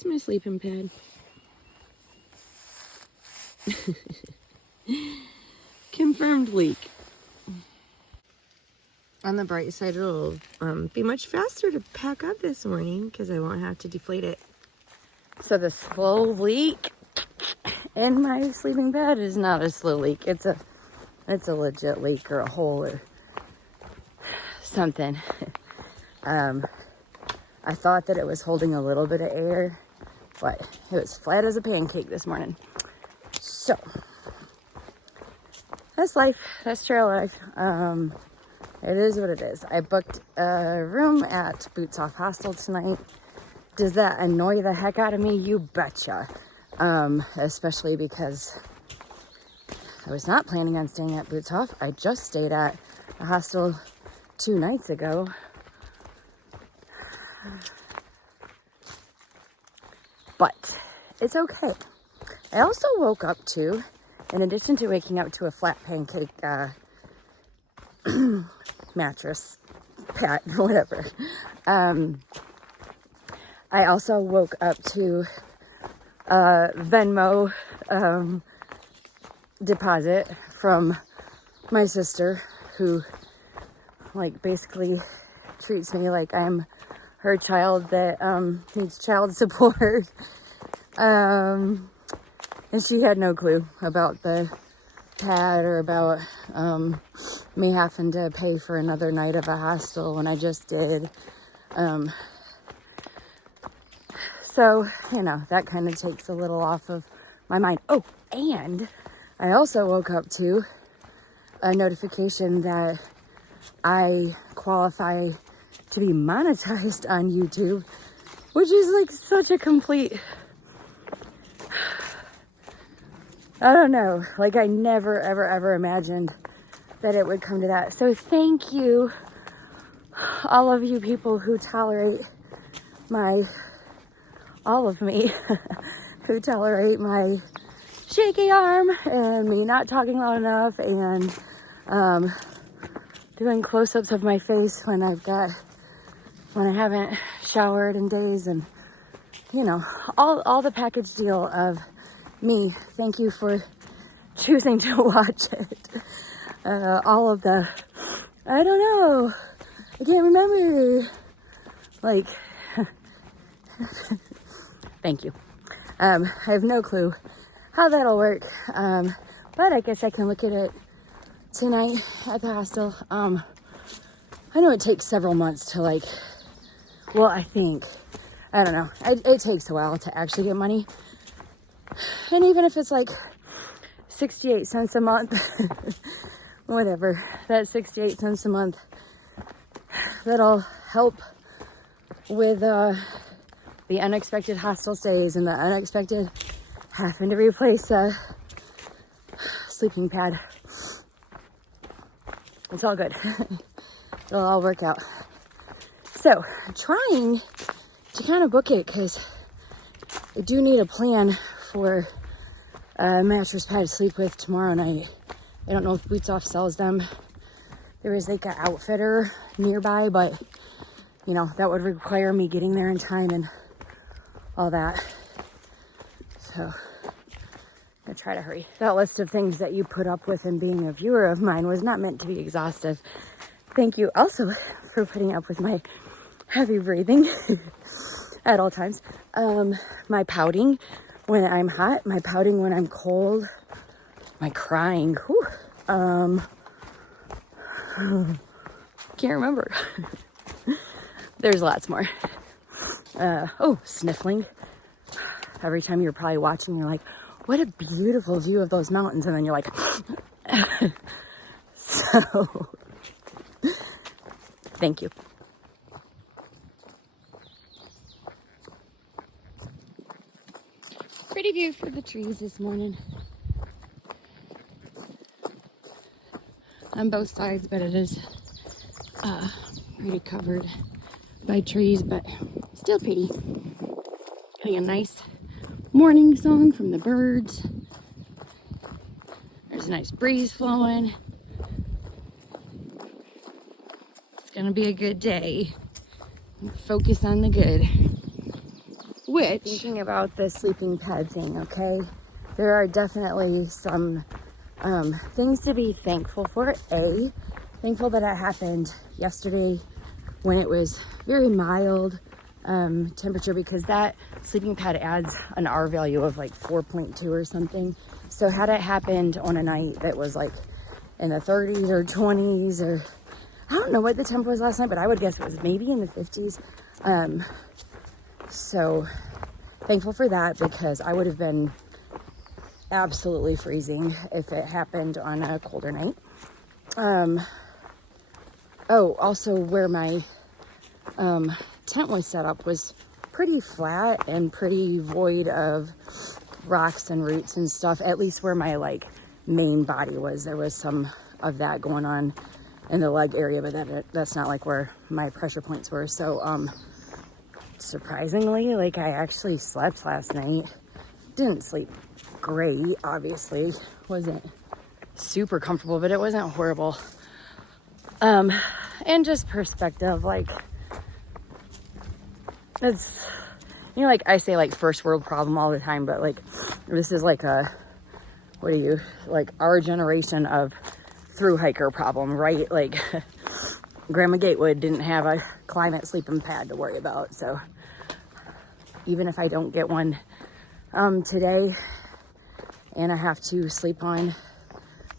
It's my sleeping pad. Confirmed leak. On the bright side, it'll be much faster to pack up this morning because I won't have to deflate it. So the slow leak in my sleeping bed is not a slow leak. It's a legit leak or a hole or something. I thought that it was holding a little bit of air, but it was flat as a pancake this morning. So that's life. That's trail life. It is what it is. I booked a room at Boots Off Hostel tonight. Does that annoy the heck out of me? You betcha. Especially because I was not planning on staying at Boots Off. I just stayed at a hostel 2 nights ago. But it's okay. I also woke up to, in addition to waking up to a flat pancake mattress, pad, whatever. I also woke up to a Venmo deposit from my sister, who like basically treats me like I'm her child that needs child support. And she had no clue about the pad or about me having to pay for another night of a hostel when I just did. So, you know, that kind of takes a little off of my mind. Oh, and I also woke up to a notification that I qualify to be monetized on YouTube, which is like such a complete, I don't know, like I never, ever imagined that it would come to that. So thank you, all of you people who tolerate all of me, who tolerate my shaky arm and me not talking loud enough and doing close-ups of my face when I haven't showered in days, and you know, all the package deal of me. Thank you for choosing to watch it. All of the, I don't know, I can't remember, like, thank you. I have no clue how that'll work, but I guess I can look at it tonight at the hostel. I know it takes several months to I don't know, it takes a while to actually get money, and even if it's like 68 cents a month, whatever, that 68 cents a month, that'll help with the unexpected hostel stays and the unexpected having to replace a sleeping pad. It's all good. It'll all work out. So, trying to kind of book it because I do need a plan for a mattress pad to sleep with tomorrow night. I don't know if Boots Off sells them. There is like an outfitter nearby, but you know, that would require me getting there in time and all that. So, I'm gonna try to hurry. That list of things that you put up with and being a viewer of mine was not meant to be exhaustive. Thank you also for putting up with my heavy breathing at all times. My pouting when I'm hot, my pouting when I'm cold, my crying. Whew. Can't remember. There's lots more. Sniffling. Every time you're probably watching, you're like, what a beautiful view of those mountains. And then you're like, so, thank you. Pretty view for the trees this morning. On both sides, but it is pretty covered by trees, but still pretty. Getting a nice morning song from the birds. There's a nice breeze flowing. It's gonna be a good day. Focus on the good. Which, thinking about the sleeping pad thing, okay, there are definitely some things to be thankful for. Thankful that it happened yesterday when it was very mild temperature, because that sleeping pad adds an R value of like 4.2 or something. So had it happened on a night that was like in the 30s or 20s, or I don't know what the temp was last night, but I would guess it was maybe in the 50s. So thankful for that, because I would have been absolutely freezing if it happened on a colder night. Oh, also where my tent was set up was pretty flat and pretty void of rocks and roots and stuff, at least where my like main body was. There was some of that going on in the leg area, but that's not like where my pressure points were. So surprisingly, like, I actually slept last night. Didn't sleep great, obviously. Wasn't super comfortable, but it wasn't horrible. And just perspective, like, it's, you know, like I say, like, first world problem all the time, but like, this is like our generation of through hiker problem, right? Like, Grandma Gatewood didn't have a climate sleeping pad to worry about. So even if I don't get one today, and I have to sleep on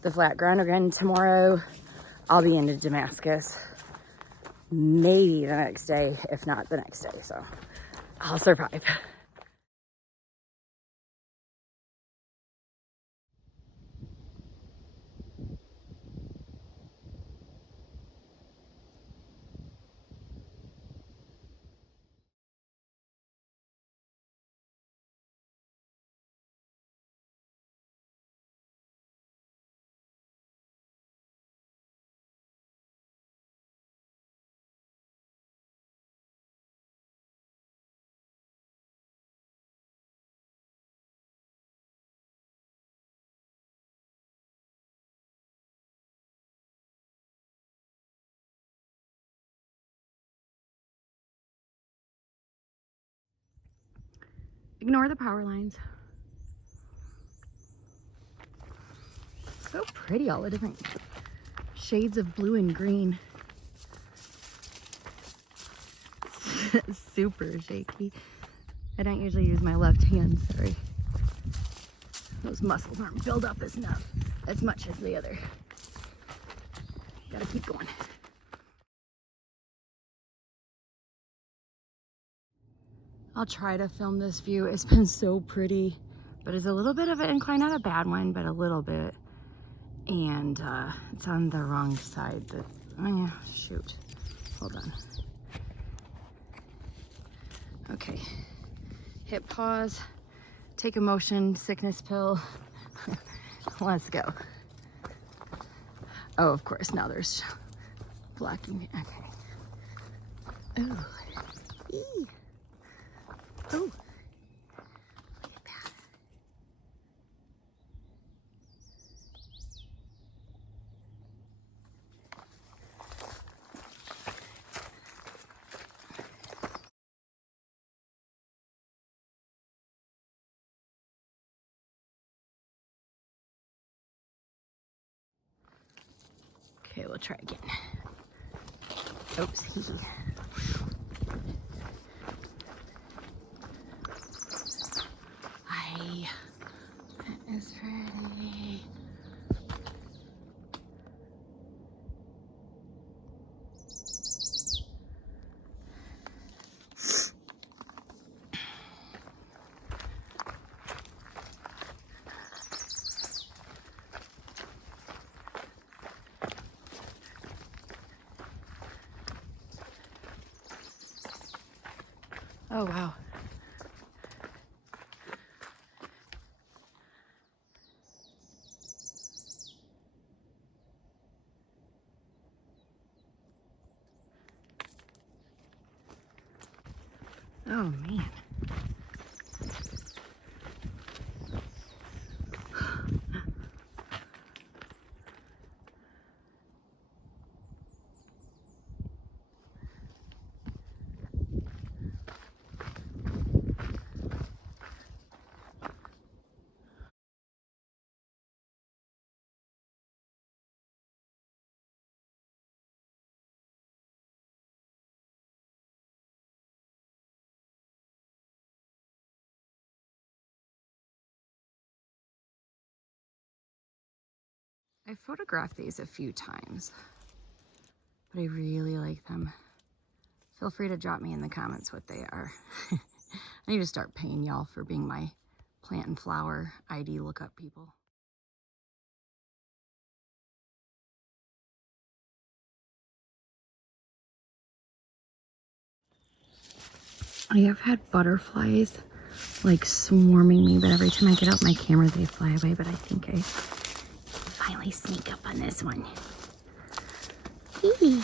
the flat ground again tomorrow, I'll be into Damascus maybe the next day, if not the next day. So I'll survive. Ignore the power lines. So pretty, all the different shades of blue and green. Super shaky. I don't usually use my left hand, sorry. Those muscles aren't built up as much as the other. Gotta keep going. I'll try to film this view. It's been so pretty, but it's a little bit of an incline, not a bad one, but a little bit. And it's on the wrong side. Oh yeah, shoot. Hold on. Okay. Hit pause. Take a motion sickness pill. Let's go. Oh, of course, now there's blocking. Okay. Ooh. Eee. Oh. Look at that. Okay, we'll try again. Oops. That is pretty. Oh, wow. Oh, man. I photographed these a few times, but I really like them. Feel free to drop me in the comments what they are. I need to start paying y'all for being my plant and flower ID lookup people. I have had butterflies like swarming me, but every time I get out my camera they fly away. But I think I finally sneak up on this one. Eee.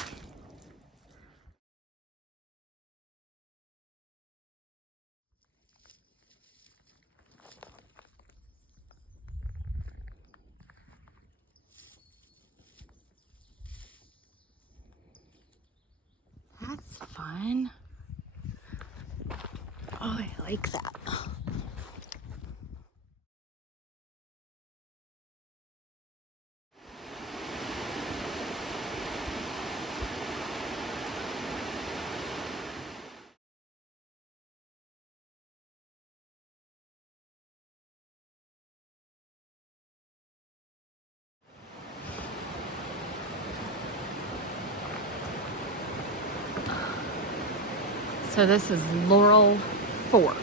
That's fun. Oh, I like that. So this is Laurel Fork.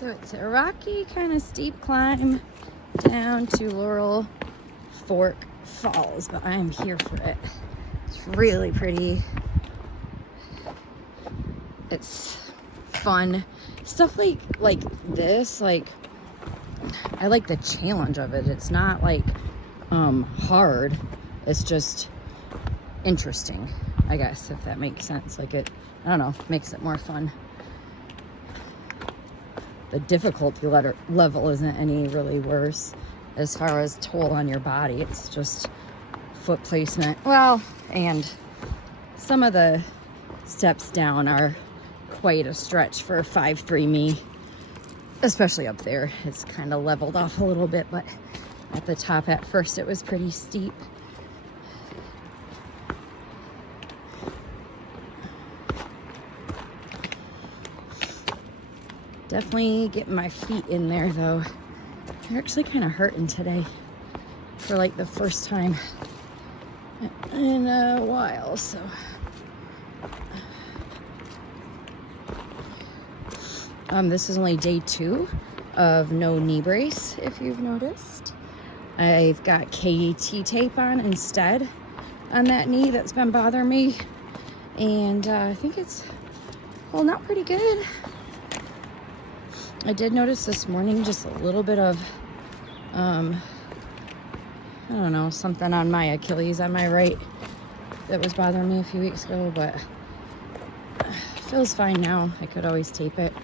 So it's a rocky, kind of steep climb down to Laurel Fork Falls, but I am here for it. It's really pretty. It's fun. Stuff like this, like I like the challenge of it. It's not like hard. It's just interesting, I guess, if that makes sense. Like it, I don't know, makes it more fun. The difficulty level isn't any really worse as far as toll on your body. It's just foot placement. Well, and some of the steps down are quite a stretch for 5'3" me, especially up there. It's kind of leveled off a little bit, but at the top at first it was pretty steep. Definitely getting my feet in there though. They're actually kind of hurting today for like the first time in a while, so. This is only day 2 of no knee brace, if you've noticed. I've got KT tape on instead on that knee that's been bothering me, and I think it's holding out pretty good. I did notice this morning just a little bit of, I don't know, something on my Achilles on my right that was bothering me a few weeks ago, but feels fine now. I could always tape it.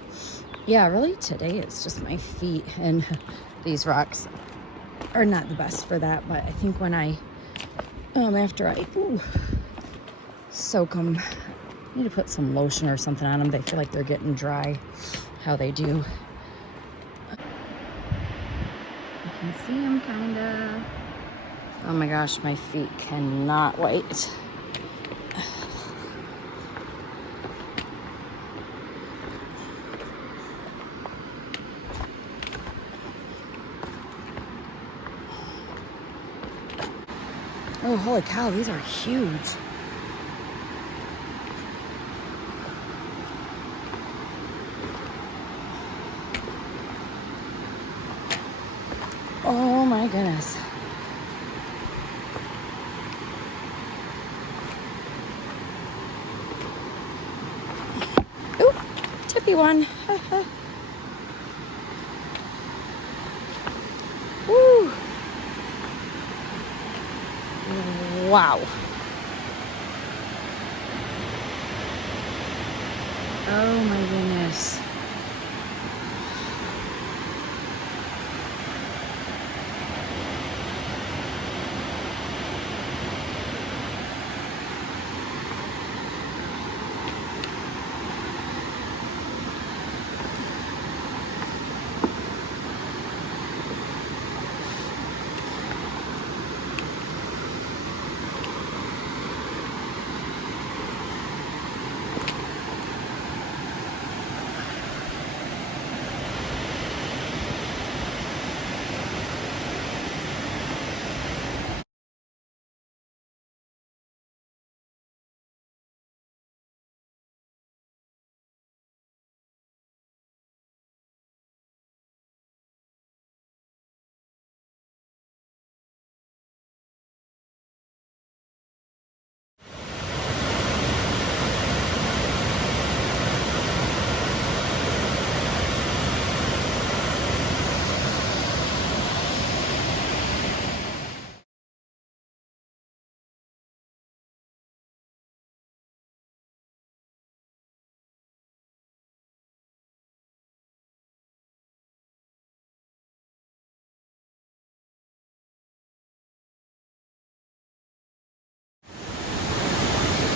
Yeah, really today it's just my feet, and these rocks are not the best for that, but I think when I, after I soak them, I need to put some lotion or something on them. They feel like they're getting dry, how they do. You can see them kinda. Oh my gosh, my feet cannot wait. Oh, holy cow, these are huge. goodness. Ooh, tippy one. Woo. Wow. Oh my goodness.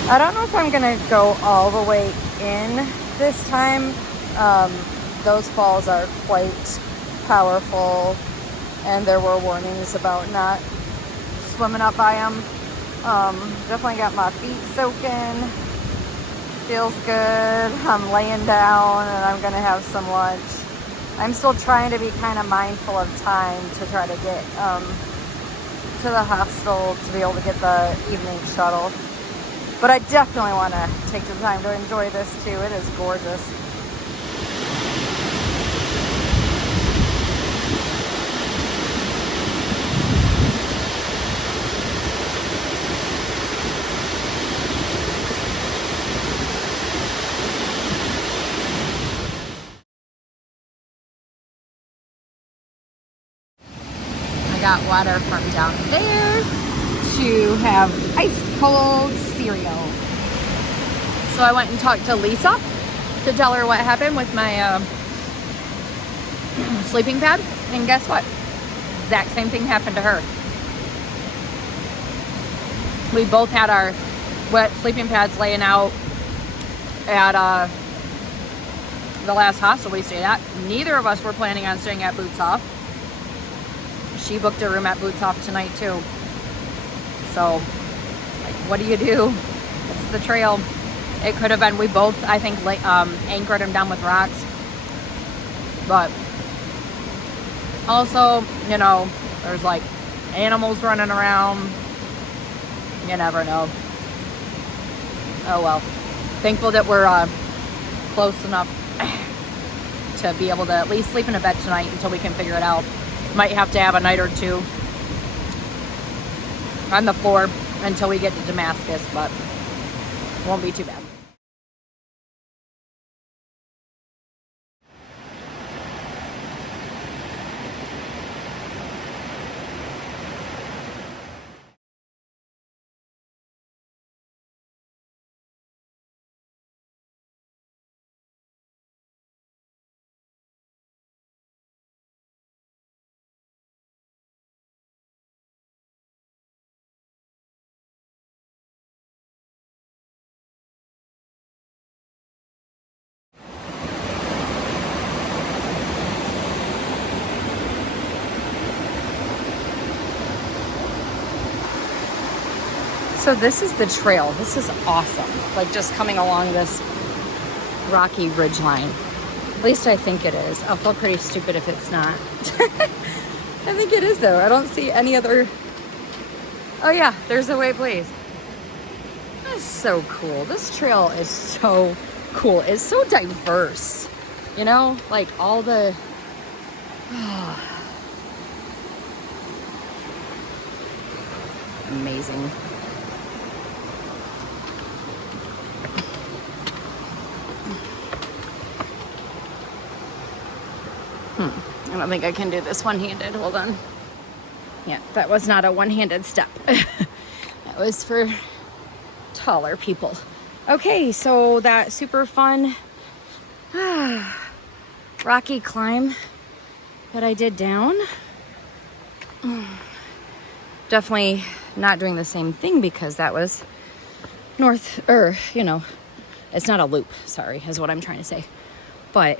I don't know if I'm gonna go all the way in this time. Those falls are quite powerful, and there were warnings about not swimming up by them. Definitely got my feet soaking. Feels good. I'm laying down and I'm gonna have some lunch. I'm still trying to be kind of mindful of time to try to get to the hostel to be able to get the evening shuttle. But I definitely want to take the time to enjoy this too. It is gorgeous. I got water from down there to have ice cold cereal. So I went and talked to Lisa to tell her what happened with my sleeping pad, and guess what? Exact same thing happened to her. We both had our wet sleeping pads laying out at the last hostel we stayed at. Neither of us were planning on staying at Boots Off. She booked a room at Boots Off tonight too. So, like, what do you do? It's the trail. It could have been, we both, I think, anchored him down with rocks. But also, you know, there's like animals running around. You never know. Oh well. Thankful that we're close enough to be able to at least sleep in a bed tonight until we can figure it out. Might have to have a night or two on the floor until we get to Damascus, but won't be too bad. So this is the trail. This is awesome. Like just coming along this rocky ridgeline. At least I think it is. I'll feel pretty stupid if it's not. I think it is though. I don't see any other. Oh yeah, there's a way, please. That's so cool. This trail is so cool. It's so diverse. You know, like all the. amazing. I don't think I can do this one-handed. Hold on. Yeah, that was not a one-handed step. That was for taller people. Okay, so that super fun rocky climb that I did down. Definitely not doing the same thing because that was it's not a loop, sorry, is what I'm trying to say. But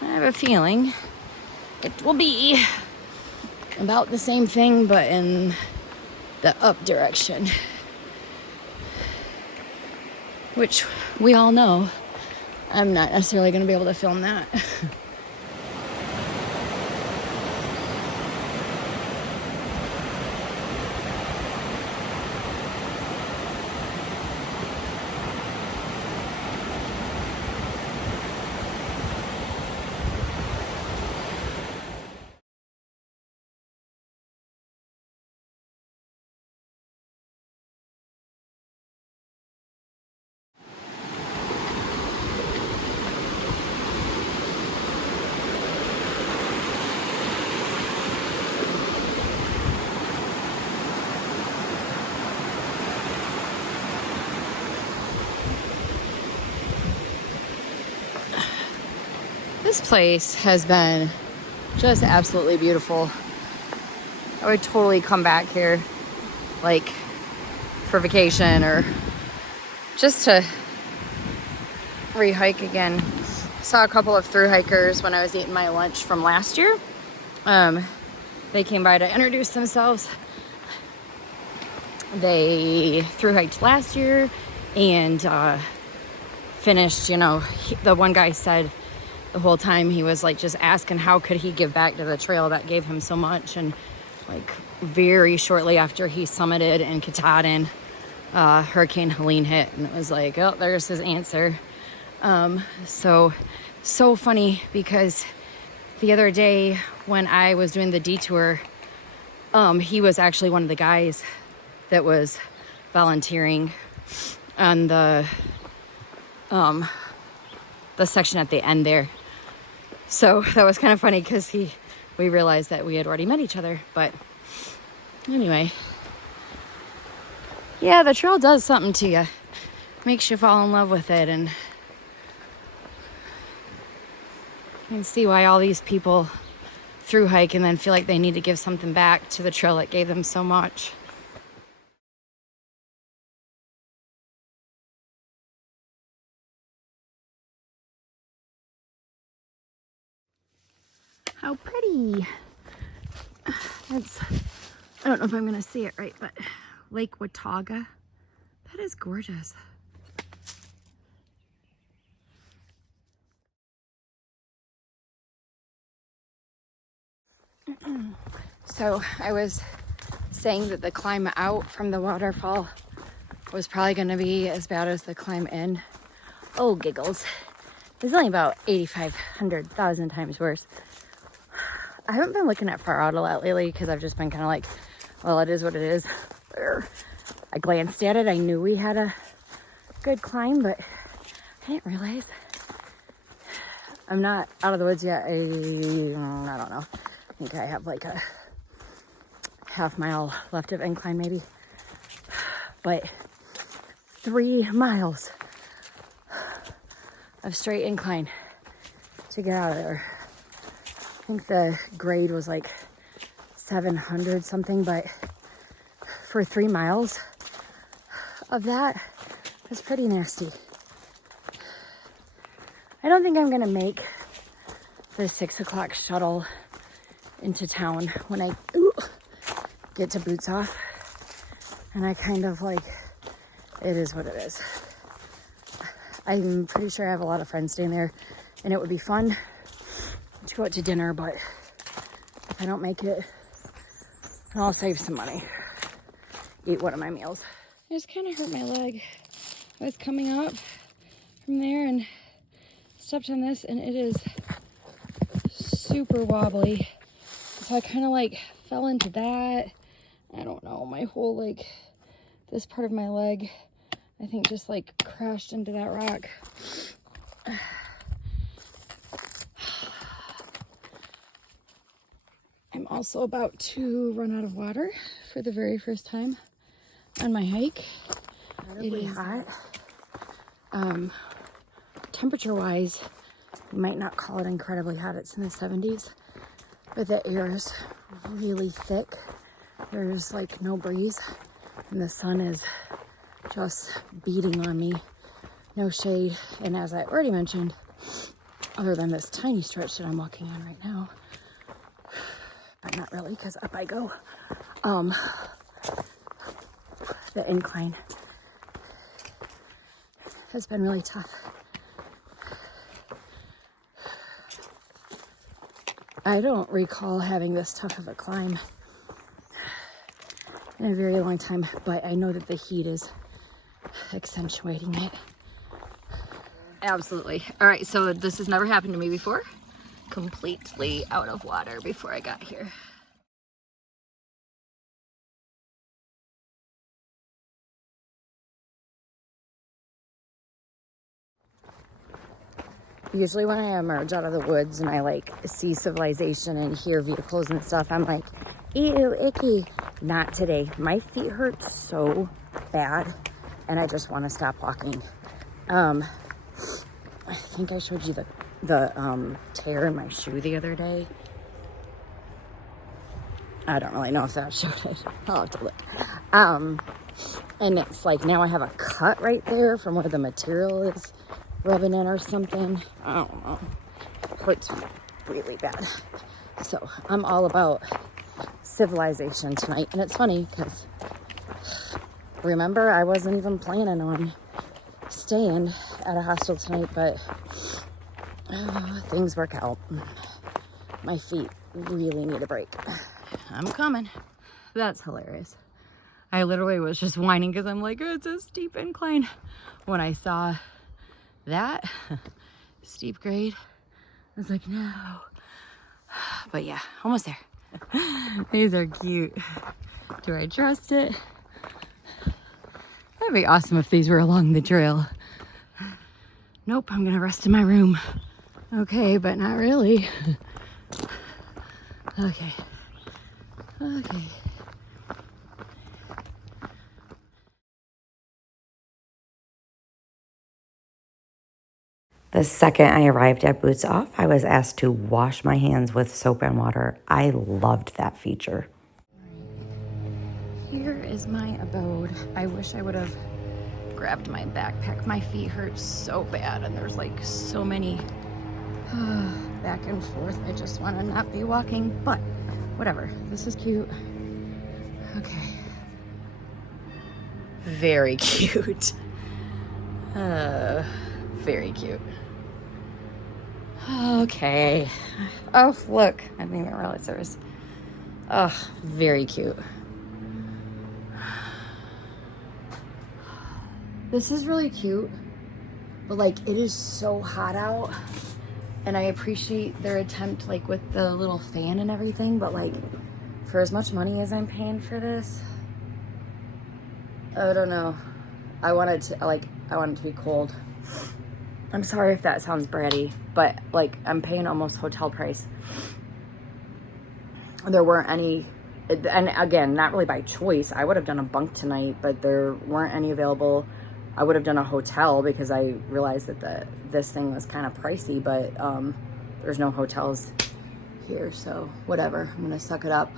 I have a feeling it will be about the same thing, but in the up direction. Which we all know I'm not necessarily going to be able to film that. This place has been just absolutely beautiful. I would totally come back here, like, for vacation or just to re-hike again. Saw a couple of through hikers when I was eating my lunch from last year. They came by to introduce themselves. They through hiked last year and finished, the one guy said the whole time he was like just asking how could he give back to the trail that gave him so much. And like very shortly after he summited in Katahdin, Hurricane Helene hit, and it was like, oh, there's his answer. So funny because the other day when I was doing the detour, he was actually one of the guys that was volunteering on the section at the end there. So that was kind of funny because we realized that we had already met each other. But anyway, yeah, the trail does something to you. Makes you fall in love with it, and you can see why all these people through hike and then feel like they need to give something back to the trail that gave them so much. How pretty. I don't know if I'm gonna see it right, but Lake Watauga. That is gorgeous. So I was saying that the climb out from the waterfall was probably gonna be as bad as the climb in. Oh, giggles. It's only about 8,500,000 times worse. I haven't been looking at far out a lot lately because I've just been kind of like, well, it is what it is. I glanced at it. I knew we had a good climb, but I didn't realize. I'm not out of the woods yet. I don't know. I think I have like a half mile left of incline maybe. But 3 miles of straight incline to get out of there. I think the grade was like 700 something, but for 3 miles of that, that's pretty nasty. I don't think I'm gonna make the 6 o'clock shuttle into town when I get to Boots Off. And I kind of like, it is what it is. I'm pretty sure I have a lot of friends staying there and it would be fun to go out to dinner, but if I don't make it, I'll save some money. Eat one of my meals. I just kind of hurt my leg. I was coming up from there and stepped on this and it is super wobbly. So I kind of like fell into that. I don't know, my whole, like, this part of my leg, I think just, like, crashed into that rock. I'm also about to run out of water for the very first time on my hike. It is hot. Temperature-wise, you might not call it incredibly hot. It's in the 70s, but the air is really thick. There's like no breeze, and the sun is just beating on me. No shade, and as I already mentioned, other than this tiny stretch that I'm walking on right now, but not really, because up I go. The incline has been really tough. I don't recall having this tough of a climb in a very long time, but I know that the heat is accentuating it. Absolutely. All right, so this has never happened to me before. Completely out of water before I got here. Usually when I emerge out of the woods and I like see civilization and hear vehicles and stuff, I'm like, ew, icky. Not today. My feet hurt so bad and I just want to stop walking. I think I showed you the tear in my shoe the other day. I don't really know if that showed it. I'll have to look. And it's like now I have a cut right there from where the material is rubbing in or something. I don't know. Hurts really bad. So I'm all about civilization tonight. And it's funny because remember, I wasn't even planning on staying at a hostel tonight, but things work out. My feet really need a break. I'm coming. That's hilarious. I literally was just whining because I'm like, oh, it's a steep incline. When I saw that steep grade, I was like, no. But yeah, almost there. These are cute. Do I trust it? That'd be awesome if these were along the trail. Nope, I'm gonna rest in my room. Okay, but not really. Okay. The second I arrived at Boots Off, I was asked to wash my hands with soap and water. I loved that feature. Here is my abode. I wish I would have grabbed my backpack. My feet hurt so bad and there's like so many back and forth. I just want to not be walking, but whatever. This is cute. Okay. Very cute. Very cute. Okay. Oh, look. I didn't even realize there was... Oh, very cute. This is really cute, but like it is so hot out, and I appreciate their attempt like with the little fan and everything, but like for as much money as I'm paying for this, I don't know. I want it to be cold. I'm sorry if that sounds bratty, but like I'm paying almost hotel price. There weren't any, and again, not really by choice. I would have done a bunk tonight, but there weren't any available. I would have done a hotel because I realized that this thing was kind of pricey, but there's no hotels here, so whatever. I'm gonna suck it up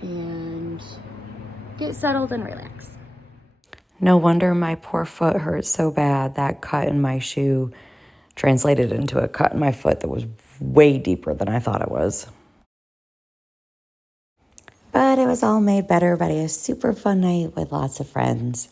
and get settled and relax. No wonder my poor foot hurt so bad. That cut in my shoe translated into a cut in my foot that was way deeper than I thought it was. But it was all made better by a super fun night with lots of friends.